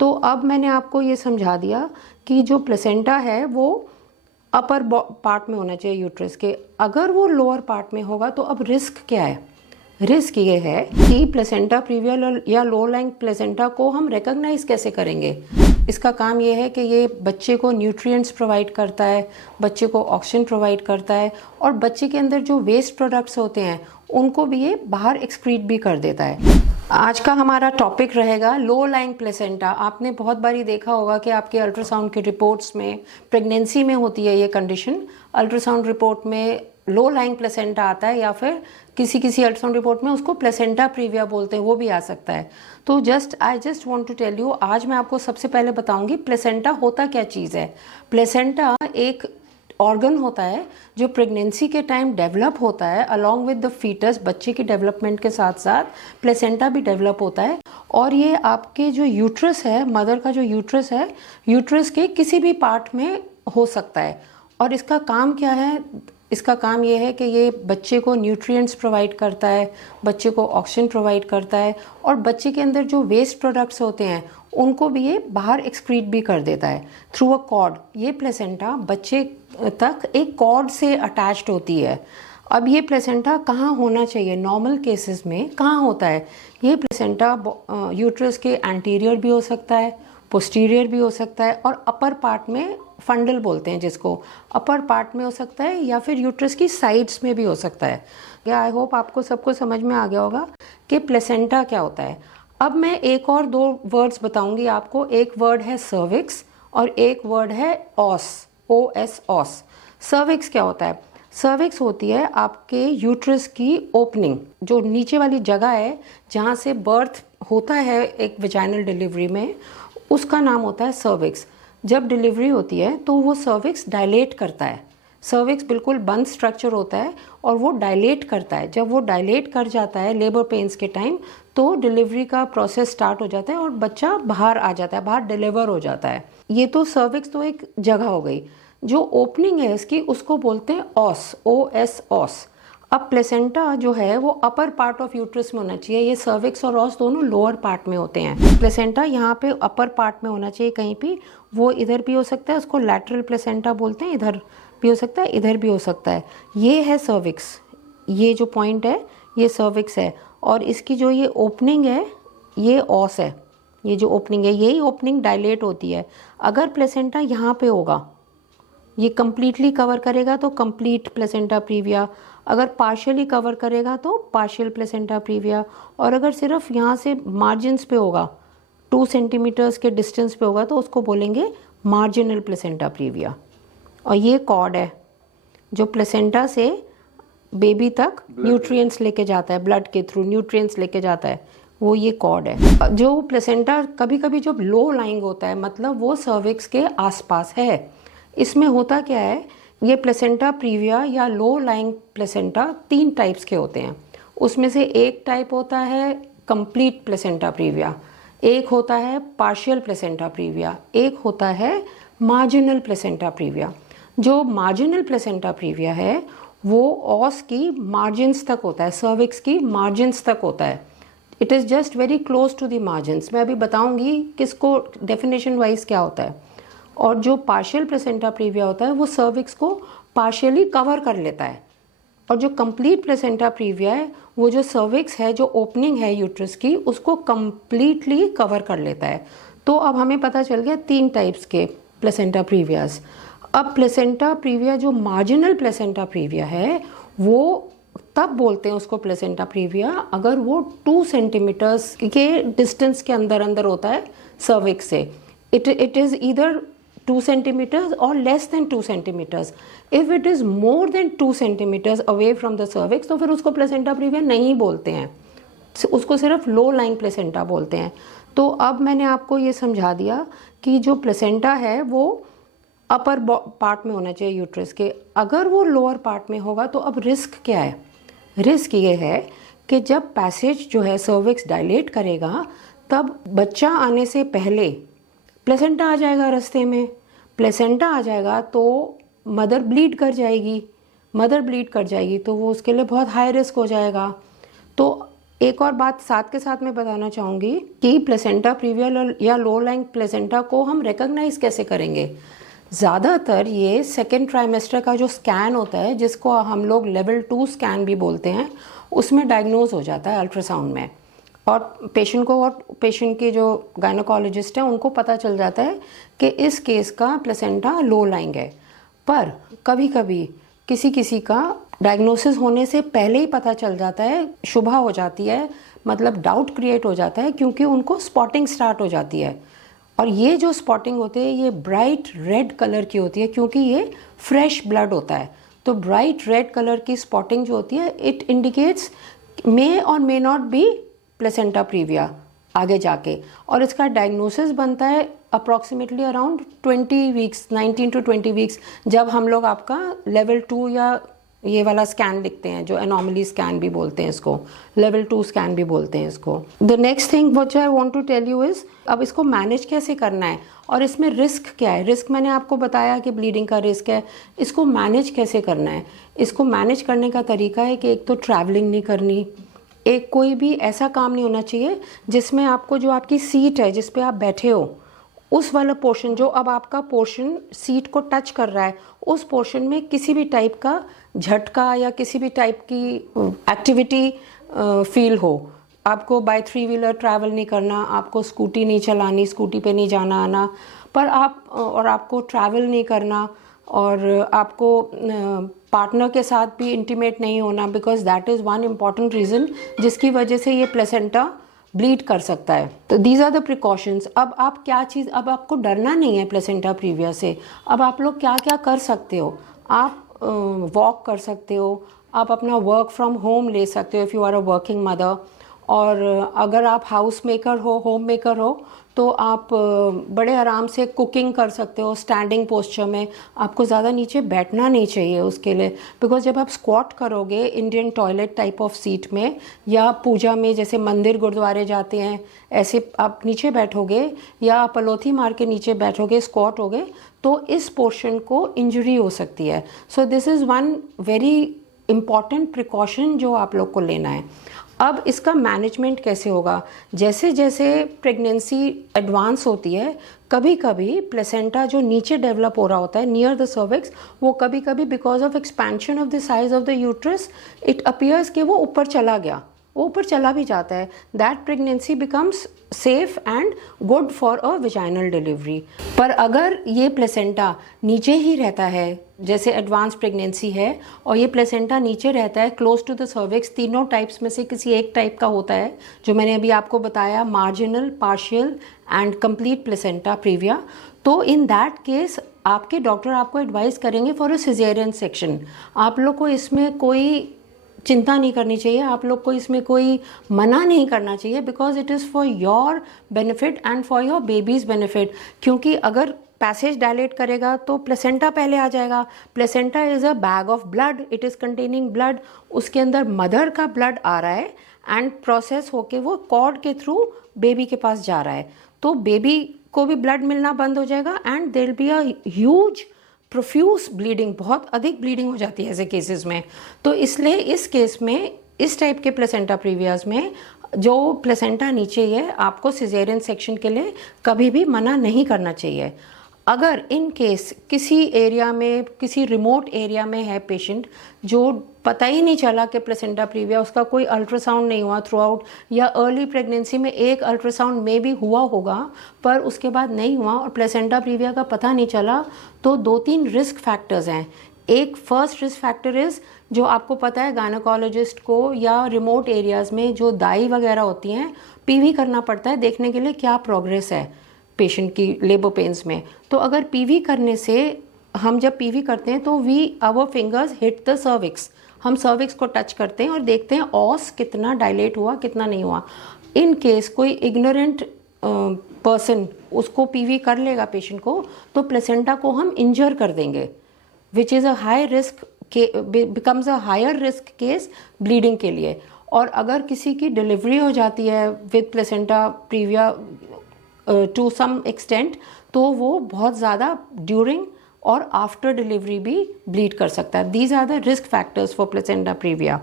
तो अब मैंने आपको ये समझा दिया कि जो प्लेसेंटा है वो अपर पार्ट में होना चाहिए यूट्रस के। अगर वो लोअर पार्ट में होगा तो अब रिस्क क्या है? रिस्क ये है कि प्लेसेंटा प्रीविया या लो लाइंग प्लेसेंटा को हम रिकॉग्नाइज कैसे करेंगे। इसका काम ये है कि ये बच्चे को न्यूट्रिएंट्स प्रोवाइड करता है, बच्चे को ऑक्सीजन प्रोवाइड करता है, और बच्चे के अंदर जो वेस्ट प्रोडक्ट्स होते हैं उनको भी ये बाहर एक्सक्रीट भी कर देता है। आज का हमारा टॉपिक रहेगा लो लाइंग प्लेसेंटा। आपने बहुत बारी देखा होगा कि आपके अल्ट्रासाउंड की रिपोर्ट्स में, प्रेगनेंसी में होती है ये कंडीशन, अल्ट्रासाउंड रिपोर्ट में लो लाइंग प्लेसेंटा आता है, या फिर किसी अल्ट्रासाउंड रिपोर्ट में उसको प्लेसेंटा प्रीविया बोलते हैं, वो भी आ सकता है। तो I just want to tell you, आज मैं आपको सबसे पहले बताऊंगी प्लेसेंटा होता क्या चीज़ है। प्लेसेंटा एक ऑर्गन होता है जो प्रेगनेंसी के टाइम डेवलप होता है अलॉन्ग विद द फीटस। बच्चे की डेवलपमेंट के साथ साथ प्लेसेंटा भी डेवलप होता है, और ये आपके जो यूट्रस है, मदर का जो यूट्रस है, यूट्रस के किसी भी पार्ट में हो सकता है। और इसका काम क्या है? इसका काम ये है कि ये बच्चे को न्यूट्रिएंट्स प्रोवाइड करता है, बच्चे को ऑक्सीजन प्रोवाइड करता है, और बच्चे के अंदर जो वेस्ट प्रोडक्ट्स होते हैं उनको भी ये बाहर एक्सक्रीट भी कर देता है थ्रू अ कॉर्ड। ये प्लेसेंटा बच्चे तक एक कॉर्ड से अटैच्ड होती है। अब ये प्लेसेंटा कहाँ होना चाहिए? नॉर्मल केसेस में कहाँ होता है ये प्लेसेंटा? यूट्रस के एंटीरियर भी हो सकता है, पोस्टीरियर भी हो सकता है, और अपर पार्ट में, फंडल बोलते हैं जिसको, अपर पार्ट में हो सकता है, या फिर यूट्रस की साइड्स में भी हो सकता है। आई होप आपको सबको समझ में आ गया होगा कि प्लेसेंटा क्या होता है। अब मैं एक और दो वर्ड्स बताऊंगी आपको। एक वर्ड है सर्विक्स और एक वर्ड है ऑस, OS, ऑस। सर्विक्स क्या होता है? सर्विक्स होती है आपके यूट्रस की ओपनिंग, जो नीचे वाली जगह है जहाँ से बर्थ होता है एक वेजाइनल डिलीवरी में, उसका नाम होता है सर्विक्स। जब डिलीवरी होती है तो वो सर्विक्स डायलेट करता है। सर्विक्स बिल्कुल बंद स्ट्रक्चर होता है और वो डायलेट करता है। जब वो डायलेट कर जाता है लेबर पेन्स के टाइम, तो डिलीवरी का प्रोसेस स्टार्ट हो जाता है और बच्चा बाहर आ जाता है, बाहर डिलीवर हो जाता है। ये तो सर्विक्स तो एक जगह हो गई। जो ओपनिंग है इसकी, उसको बोलते हैं ऑस, OS, ऑस। अब प्लेसेंटा जो है वो अपर पार्ट ऑफ यूट्रस में होना चाहिए। ये सर्विक्स और ऑस दोनों लोअर पार्ट में होते हैं। प्लेसेंटा यहाँ पे अपर पार्ट में होना चाहिए कहीं भी। वो इधर भी हो सकता है, उसको लैटरल प्लेसेंटा बोलते हैं, इधर भी हो सकता है, इधर भी हो सकता है। ये है सर्विक्स, ये जो पॉइंट है ये सर्विक्स है, और इसकी जो ये ओपनिंग है ये ऑस है। ये जो ओपनिंग है, यही ओपनिंग डायलेट होती है। अगर प्लेसेंटा यहाँ पे होगा, ये कंप्लीटली कवर करेगा तो कंप्लीट प्लेसेंटा प्रीविया, अगर पार्शियली कवर करेगा तो पार्शियल प्लेसेंटा प्रीविया, और अगर सिर्फ यहाँ से मार्जिन्स पे होगा, 2 सेंटीमीटर्स के डिस्टेंस पे होगा, तो उसको बोलेंगे मार्जिनल प्लेसेंटा प्रीविया। और ये कॉर्ड है जो प्लेसेंटा से बेबी तक न्यूट्रिएंट्स लेके जाता है, ब्लड के थ्रू न्यूट्रिएंट्स लेके जाता है, वो ये कॉर्ड है। जो प्लेसेंटा कभी कभी जो लो लाइंग होता है, मतलब वो सर्विक्स के आसपास है, इसमें होता क्या है, ये प्लेसेंटा प्रीविया या लो लाइंग प्लेसेंटा 3 टाइप्स के होते हैं। उसमें से एक टाइप होता है कंप्लीट प्लेसेंटा प्रीविया, एक होता है पार्शियल प्लेसेंटा प्रीविया, एक होता है मार्जिनल प्लेसेंटा प्रीविया। जो मार्जिनल प्लेसेंटा प्रीविया है वो ऑस की मार्जिन्स तक होता है, सर्विक्स की मार्जिन्स तक होता है। It is just very close to the margins. मैं अभी बताऊंगी किसको डेफिनेशन वाइज क्या होता है। और जो पार्शियल प्लेसेंटा प्रीविया होता है वो सर्विक्स को पार्शियली कवर कर लेता है, और जो कंप्लीट प्लेसेंटा प्रीविया है वो जो सर्विक्स है, जो ओपनिंग है यूट्रस की, उसको कंप्लीटली कवर कर लेता है। तो अब हमें पता चल गया 3 टाइप्स के प्लेसेंटा प्रीवियास। अब प्लेसेंटा प्रीविया जो मार्जिनल प्लेसेंटा प्रीविया है वो तब बोलते हैं उसको प्लेसेंटा प्रीविया अगर वो 2 सेंटीमीटर्स के डिस्टेंस के अंदर अंदर होता है सर्विक्स से। It is either 2 centimeters or less than 2 centimeters. If it is more than 2 centimeters away from the cervix, तो फिर उसको प्लेसेंटा प्रीविया नहीं बोलते हैं, उसको सिर्फ लो लाइंग प्लेसेंटा बोलते हैं। तो अब मैंने आपको ये समझा दिया कि जो प्लेसेंटा है वो अपर पार्ट में होना चाहिए यूट्रस के। अगर वो लोअर पार्ट में होगा तो अब रिस्क क्या है? रिस्क ये है कि जब पैसेज जो है सर्विक्स डायलेट करेगा, तब बच्चा आने से पहले प्लेसेंटा आ जाएगा रास्ते में। प्लेसेंटा आ जाएगा तो मदर ब्लीड कर जाएगी, मदर ब्लीड कर जाएगी तो वो उसके लिए बहुत हाई रिस्क हो जाएगा। तो एक और बात साथ के साथ मैं बताना चाहूँगी कि प्लेसेंटा प्रीविया या लो लाइंग प्लेसेंटा को हम रिकॉग्नाइज कैसे करेंगे। ज़्यादातर ये सेकेंड ट्राइमेस्टर का जो स्कैन होता है, जिसको हम लोग लेवल 2 स्कैन भी बोलते हैं, उसमें डायग्नोज हो जाता है अल्ट्रासाउंड में, और पेशेंट के जो गायनोकोलॉजिस्ट हैं उनको पता चल जाता है कि इस केस का प्लेसेंटा लो लाइंग है। पर कभी कभी किसी का डायग्नोसिस होने से पहले ही पता चल जाता है, शुभा हो जाती है, मतलब डाउट क्रिएट हो जाता है, क्योंकि उनको स्पॉटिंग स्टार्ट हो जाती है। और ये जो स्पॉटिंग होती है ये ब्राइट रेड कलर की होती है, क्योंकि ये फ्रेश ब्लड होता है। तो ब्राइट रेड कलर की स्पॉटिंग जो होती है, इट इंडिकेट्स मे और may not be placenta previa आगे जाके, और इसका डायग्नोसिस बनता है approximately around 20 weeks, 19 to 20 weeks, जब हम लोग आपका लेवल 2 या ये वाला स्कैन लिखते हैं, जो एनॉमली स्कैन भी बोलते हैं इसको, लेवल 2 स्कैन भी बोलते हैं इसको। The next thing which I want to tell you is, अब इसको मैनेज कैसे करना है और इसमें रिस्क क्या है। रिस्क मैंने आपको बताया कि ब्लीडिंग का रिस्क है, इसको मैनेज कैसे करना है। इसको मैनेज करने का तरीका है कि एक तो ट्रैवलिंग नहीं करनी, एक कोई भी ऐसा काम नहीं होना चाहिए जिसमें आपको जो आपकी सीट है जिस पे आप बैठे हो, उस वाला पोर्शन, जो अब आपका पोर्शन सीट को टच कर रहा है, उस पोर्शन में किसी भी टाइप का झटका या किसी भी टाइप की एक्टिविटी फील हो। आपको बाय 3 व्हीलर ट्रैवल नहीं करना, आपको स्कूटी नहीं चलानी, स्कूटी पे नहीं जाना आना, पर आपको ट्रैवल नहीं करना, और आपको पार्टनर के साथ भी इंटीमेट नहीं होना, because that is one important reason जिसकी वजह से ये प्लेसेंटा ब्लीड कर सकता है। तो दीज आर द प्रिकॉशंस। अब आप क्या चीज़, अब आपको डरना नहीं है प्लेसेंटा प्रीविया से। अब आप लोग क्या क्या कर सकते हो, आप वॉक कर सकते हो, आप अपना वर्क फ्रॉम होम ले सकते हो if you are a working mother, और अगर आप हाउस मेकर हो, होम मेकर हो, तो आप बड़े आराम से कुकिंग कर सकते हो स्टैंडिंग पोस्चर में। आपको ज़्यादा नीचे बैठना नहीं चाहिए उसके लिए, बिकॉज जब आप स्क्वाट करोगे Indian toilet type of seat में या पूजा में, जैसे मंदिर गुरुद्वारे जाते हैं, ऐसे आप नीचे बैठोगे या आप पलोथी मार के नीचे बैठोगे, स्क्वाट होगे, तो इस पोर्शन को इंजरी हो सकती है। So this is one very important precaution जो आप लोग को लेना है। अब इसका मैनेजमेंट कैसे होगा, जैसे जैसे प्रेगनेंसी एडवांस होती है, कभी कभी प्लेसेंटा जो नीचे डेवलप हो रहा होता है नियर द सर्विक्स, वो कभी कभी because of expansion of the size of the uterus it appears कि वो ऊपर चला गया, वो ऊपर चला भी जाता है। That pregnancy becomes safe and good for a vaginal delivery. पर अगर ये प्लेसेंटा नीचे ही रहता है, जैसे एडवांस प्रेगनेंसी है और ये प्लेसेंटा नीचे रहता है क्लोज टू द सर्विक्स, तीनों टाइप्स में से किसी एक टाइप का होता है जो मैंने अभी आपको बताया, marginal, partial and complete placenta previa, तो इन दैट केस आपके डॉक्टर आपको एडवाइस करेंगे फॉर अ सिजेरियन सेक्शन। आप लोग को इसमें कोई चिंता नहीं करनी चाहिए, आप लोग को इसमें कोई मना नहीं करना चाहिए, because it is for your benefit and for your babies benefit. क्योंकि अगर पैसेज डायलेट करेगा तो प्लेसेंटा पहले आ जाएगा। Placenta is a bag of blood, it is containing blood, उसके अंदर मदर का ब्लड आ रहा है एंड प्रोसेस होके वो कॉर्ड के थ्रू बेबी के पास जा रहा है, तो बेबी को भी ब्लड मिलना बंद हो जाएगा and there will be a huge profuse bleeding, बहुत अधिक ब्लीडिंग हो जाती है ऐसे केसेस में। तो इसलिए इस केस में, इस टाइप के प्लेसेंटा प्रीवियास में जो प्लेसेंटा नीचे है, आपको सिजेरियन सेक्शन के लिए कभी भी मना नहीं करना चाहिए। अगर इन केस किसी एरिया में, किसी रिमोट एरिया में है पेशेंट जो पता ही नहीं चला कि प्लेसेंटा प्रीविया, उसका कोई अल्ट्रासाउंड नहीं हुआ थ्रू आउट, या अर्ली प्रेगनेंसी में एक अल्ट्रासाउंड में भी हुआ होगा पर उसके बाद नहीं हुआ और प्लेसेंटा प्रीविया का पता नहीं चला, तो 2-3 रिस्क फैक्टर्स हैं। एक फर्स्ट रिस्क फैक्टर इज़, जो आपको पता है गायनेकोलॉजिस्ट को या रिमोट एरियाज़ में जो दाई वगैरह होती हैं, पीवी करना पड़ता है देखने के लिए क्या प्रोग्रेस है पेशेंट की लेबर पेन्स में। तो अगर पीवी करने से, हम जब पीवी करते हैं तो our fingers hit the cervix, हम सर्विक्स को टच करते हैं और देखते हैं ऑस कितना डायलेट हुआ, कितना नहीं हुआ। इन केस कोई इग्नोरेंट पर्सन उसको पीवी कर लेगा पेशेंट को, तो प्लेसेंटा को हम इंजर कर देंगे, which is a high risk, becomes a higher risk case bleeding के लिए। और अगर किसी की डिलीवरी हो जाती है with placenta previa to some extent, तो वो बहुत ज़्यादा ड्यूरिंग और आफ्टर डिलीवरी भी ब्लीड कर सकता है। These are the risk factors for placenta previa.